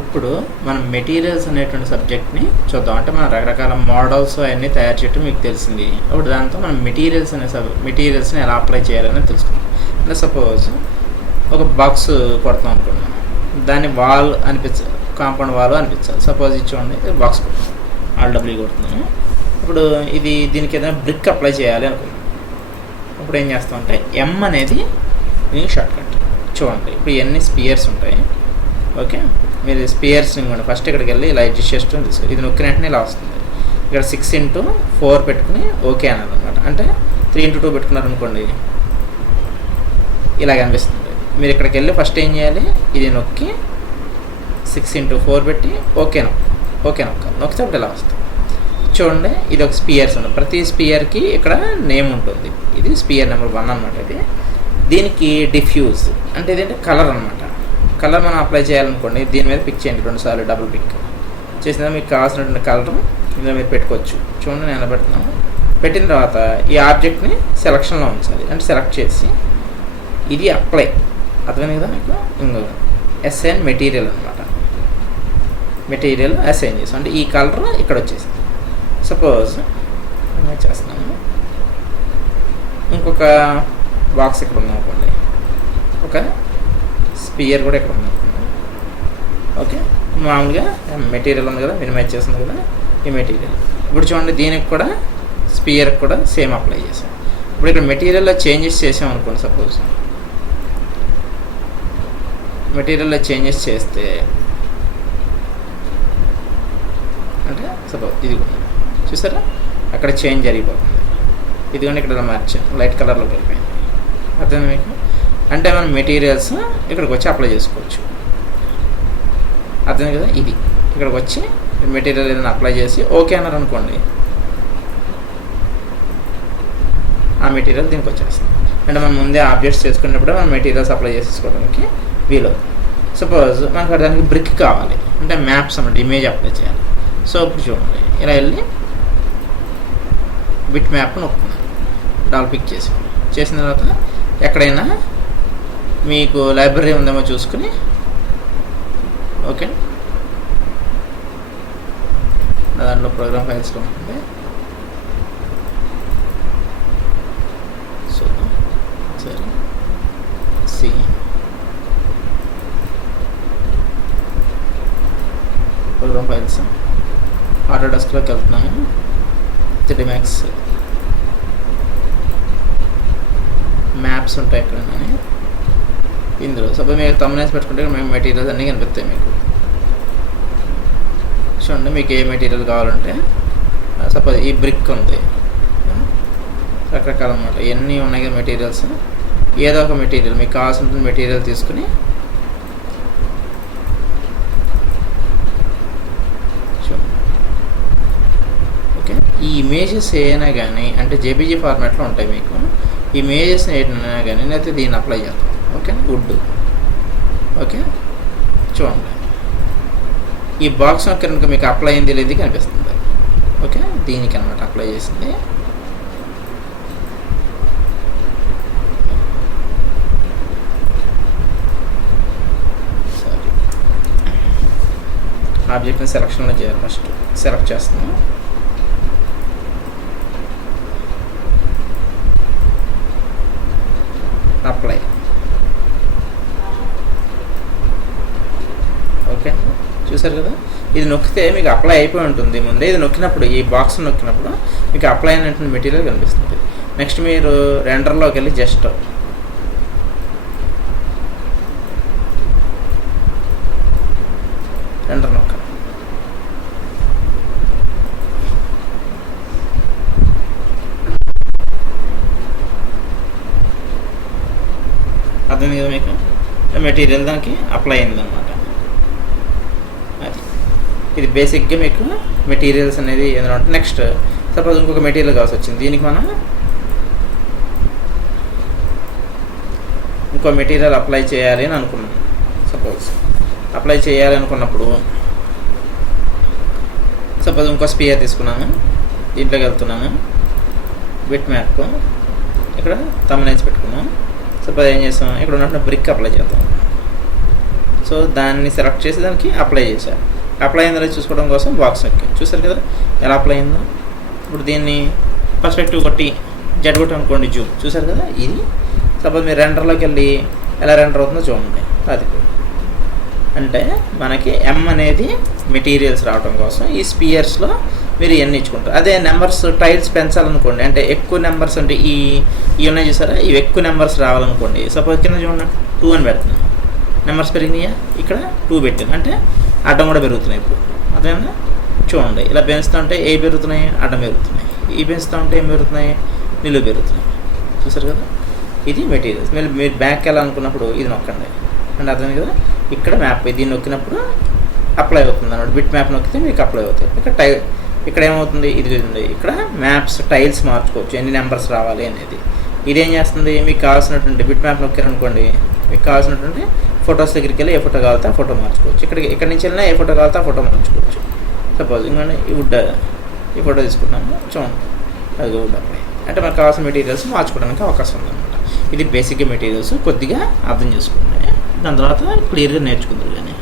ఇప్పుడు మనం మెటీరియల్స్ అనేటువంటి సబ్జెక్ట్ని చూద్దాం. అంటే మనం రకరకాల మోడల్స్ అవన్నీ తయారు చేయడం మీకు తెలిసింది. ఇప్పుడు దాంతో మనం మెటీరియల్స్ని ఎలా అప్లై చేయాలని తెలుసుకుందాం. అంటే సపోజ్ ఒక బాక్స్ కొడతాం అనుకున్నాం, దాన్ని వాల్ అనిపించాలి, కాంపౌండ్ వాల్ అనిపించాలి. సపోజ్ ఇది చూడండి, బాక్స్ కొడుతున్నాం, ఆల్డబ్ల్యూ కొడుతున్నాము. ఇప్పుడు దీనికి ఏదైనా బ్రిక్ అప్లై చేయాలి అనుకున్నాం. ఇప్పుడు ఏం చేస్తామంటే ఎం అనేది దీనికి షార్ట్ కట్. చూడండి, ఇప్పుడు ఎన్ని స్పియర్స్ ఉంటాయి. ఓకే, మీరు స్పియర్స్ని ఇవ్వండి. ఫస్ట్ ఇక్కడికి వెళ్ళి ఇలా అడ్జస్ట్ చేసుకుని తీసుకోండి. ఇది నొక్కిన వెంటనే ఇలా వస్తుంది. ఇక్కడ 6x4 పెట్టుకుని ఓకే అన్నది అనమాట. అంటే 3x2 పెట్టుకున్నారనుకోండి, ఇలా కనిపిస్తుంది. మీరు ఇక్కడికి వెళ్ళి ఫస్ట్ ఏం చేయాలి, ఇది నొక్కి 6x4 పెట్టి ఓకే నొక్కితే అప్పుడు ఇలా వస్తుంది. చూడండి, ఇది ఒక స్పియర్స్ ఉంది. ప్రతి స్పియర్కి ఇక్కడ నేమ్ ఉంటుంది. ఇది స్పియర్ నెంబర్ 1 అనమాట. ఇది దీనికి డిఫ్యూజ్ అంటే ఇదేంటే కలర్ అనమాట. కలర్ మనం అప్లై చేయాలనుకోండి, దీని మీద పిక్ చేయండి 2 సార్లు, డబుల్ పిక్ చేసిన మీకు కావాల్సినటువంటి కలర్ ఇందులో మీరు పెట్టుకోవచ్చు. చూడండి, నేను ఎలా పెడుతున్నాను. పెట్టిన తర్వాత ఈ ఆబ్జెక్ట్ని సెలక్షన్లో ఉంచాలి. అంటే సెలెక్ట్ చేసి ఇది అప్లై, అర్థమైంది కదా మీకు. ఇంకో అసైన్ మెటీరియల్ అనమాట. మెటీరియల్ అసైన్ చేసాం అంటే ఈ కలర్ ఇక్కడ వచ్చేసింది. సపోజ్ చేస్తున్నాను, ఇంకొక బాక్స్ ఇక్కడ ఉంది అనుకోండి, ఒక స్పియర్ కూడా ఇక్కడ ఉంది అనుకోండి. ఓకే, మామూలుగా మెటీరియల్ ఉంది కదా, మినిమైజ్ చేస్తుంది కదా ఈ మెటీరియల్. ఇప్పుడు చూడండి, దీనికి కూడా స్పియర్కి కూడా సేమ్ అప్లై చేసాం. ఇప్పుడు ఇక్కడ మెటీరియల్లో చేంజెస్ చేసాం అనుకోండి. సపోజ్ మెటీరియల్లో చేంజెస్ చేస్తే అంటే సపోజ్ ఇది చూసారా, అక్కడ చేంజ్ జరిగిపోతుంది. ఇదిగోండి, ఇక్కడ మార్చాను, లైట్ కలర్లోకి వెళ్ళిపోయింది. అర్థమైంది మీకు. అంటే మనం మెటీరియల్స్ ఇక్కడికి వచ్చి అప్లై చేసుకోవచ్చు. అర్థమైంది కదా. ఇది ఇక్కడికి వచ్చి మెటీరియల్ ఏదైనా అప్లై చేసి ఓకే అన్నారు అనుకోండి, ఆ మెటీరియల్ దీనికి వచ్చేస్తుంది. అంటే మనం ముందే ఆబ్జెక్ట్స్ చేసుకున్నప్పుడు మనం మెటీరియల్స్ అప్లై చేసుకోవడానికి వీలు. సపోజ్ మనకు దానికి బ్రిక్ కావాలి అంటే మ్యాప్స్ అన్నమాట, ఇమేజ్ అప్లై చేయాలి. సో ఇప్పుడు చూడండి, ఇలా వెళ్ళి బిట్ మ్యాప్ నొక్కున్నాను, డబుల్ పిక్ చేసిన తర్వాత ఎక్కడైనా మీకు లైబ్రరీ ఉందేమో చూసుకుని ఓకే, దాంట్లో ప్రోగ్రామ్ ఫైల్స్లో ఉంటుంది. సో సరే, సి ప్రోగ్రామ్ ఫైల్స్ ఆటోడెస్క్లోకి వెళ్తున్నాము. 3D Max మ్యాప్స్ ఉంటాయి ఎక్కడైనా ఇందులో. సపోజ్ మీరు తమ్నైల్స్ పెట్టుకుంటే మేము మెటీరియల్స్ అన్నీ కనిపిస్తాయి మీకు. చూడండి, మీకు ఏ మెటీరియల్ కావాలంటే సపోజ్ ఈ బ్రిక్ ఉంది, రకరకాల అన్నమాట. ఇవన్నీ ఉన్నాయి కదా మెటీరియల్స్. ఏదో ఒక మెటీరియల్ మీకు కావాల్సిన మెటీరియల్ తీసుకుని ఈ ఇమేజెస్ ఏదైనా కానీ అంటే జేపీజీ ఫార్మాట్లో ఉంటాయి మీకు. ఇమేజెస్ ఏదైనా కానీ నేనైతే దీన్ని అప్లై చేస్తాను. Okay, would. ఓకే, చూడండి, ఈ బాక్స్ కనుక మీకు అప్లై అయింది లేదు కనిపిస్తుంది. ఓకే, దీనికి అనమాట అప్లై చేసింది. సారీ, ఆబ్జెక్ట్ని సెలక్షన్లో చేయాలి. ఫస్ట్ సెలెక్ట్ చేస్తున్నాను. అప్లై. ఓకే, చూసారు కదా, ఇది నొక్కితే మీకు అప్లై అయిపోయి ఉంటుంది ముందే. ఇది నొక్కినప్పుడు, ఈ బాక్స్ నొక్కినప్పుడు మీకు అప్లై అయినటువంటి మెటీరియల్ కనిపిస్తుంది. నెక్స్ట్ మీరు రెండర్లోకి వెళ్ళి జస్ట్ రెండర్ నొక్కాలి. అర్థం కదా మీకు, మెటీరియల్ దానికి అప్లై అయింది అనమాట. అది ఇది బేసిక్గా మీకు మెటీరియల్స్ అనేది ఏదైనా ఉంటే. నెక్స్ట్ సపోజ్ ఇంకొక మెటీరియల్ కావాల్సి వచ్చింది, దీనికి మనం ఇంకో మెటీరియల్ అప్లై చేయాలి అని అనుకున్నాను. సపోజ్ అప్లై చేయాలి అనుకున్నప్పుడు సపోజ్ ఇంకో స్పియర్ తీసుకున్నాను, దీంట్లోకి వెళ్తున్నాను, బిట్ మ్యాప్ ఇక్కడ తమ్నైల్స్ పెట్టుకున్నాం. సపోజ్ ఏం చేస్తాం, ఇక్కడ ఉన్నట్టు బ్రిక్ అప్లై చేద్దాం. సో దాన్ని సెలెక్ట్ చేసి దానికి అప్లై చేశారు. అప్లై అయిందో చూసుకోవడం కోసం బాక్స్ నొక్కి చూసారు కదా ఎలా అప్లై అయిందో. ఇప్పుడు దీన్ని పర్స్పెక్టివ్ కొట్టి జెడ్ కొట్టి అనుకోండి, జూమ్ చూసారు కదా. ఇది సపోజ్ మీరు రెండర్లోకి వెళ్ళి ఎలా రెండర్ అవుతుందో చూడండి. అది అంటే మనకి ఎం అనేది మెటీరియల్స్ రావడం కోసం ఈ స్పియర్స్లో మీరు ఎన్ని ఇచ్చుకుంటారు. అదే నెంబర్స్ టైల్స్ పెంచాలనుకోండి, అంటే ఎక్కువ నెంబర్స్ అంటే ఈ ఉన్నాయి చూసారా, ఇవి ఎక్కువ నెంబర్స్ రావాలనుకోండి. సపోజ్ కింద చూడండి 2 అని పెడుతున్నాను, నెంబర్స్ పెరిగినాయా, ఇక్కడ 2 పెట్టాను అంటే అడ్డం కూడా పెరుగుతున్నాయి. ఇప్పుడు అదేనా చూడండి, ఇలా పెంచుతూ ఉంటే ఏ పెరుగుతున్నాయి, అడ్డం పెరుగుతున్నాయి. ఈ పెంచుతూ ఉంటే ఏం పెరుగుతున్నాయి, నిలువ పెరుగుతున్నాయి. చూసారు కదా, ఇది మెటీరియల్స్. మీరు బ్యాక్ వెళ్ళాలనుకున్నప్పుడు ఇది నొక్కండి అంటే అర్థం కదా. ఇక్కడ మ్యాప్ దీన్ని నొక్కినప్పుడు అప్లై అవుతుంది అన్నమాట. బిట్ మ్యాప్ నొక్కితే మీకు అప్లై అవుతాయి. ఇక్కడ ఏమవుతుంది, ఇది ఉంది, ఇక్కడ మ్యాప్స్ టైల్స్ మార్చుకోవచ్చు, ఎన్ని నెంబర్స్ రావాలి అనేది. ఇదేం చేస్తుంది, మీకు కావాల్సినటువంటి బిట్ మ్యాప్ నొక్కారనుకోండి, మీకు కావాల్సినటువంటి ఫొటోస్ దగ్గరికి వెళ్ళి ఏ ఫోటో కావాలితే ఆ ఫోటో మార్చుకోవచ్చు. ఇక్కడ నుంచి వెళ్ళినా ఏ ఫోటో కావాలితే ఆ ఫోటో మార్చుకోవచ్చు. సపోజ్ ఇంకోండి ఈ ఫోటో తీసుకుంటున్నాము చూడండి, అది వుడ్ అప్లై అంటే మనకు కావాల్సిన మెటీరియల్స్ మార్చుకోవడానికి అవకాశం ఉందన్నమాట. ఇది బేసిక్గా మెటీరియల్స్ కొద్దిగా అర్థం చేసుకుంటే దాని తర్వాత క్లియర్గా నేర్చుకుంటారు కానీ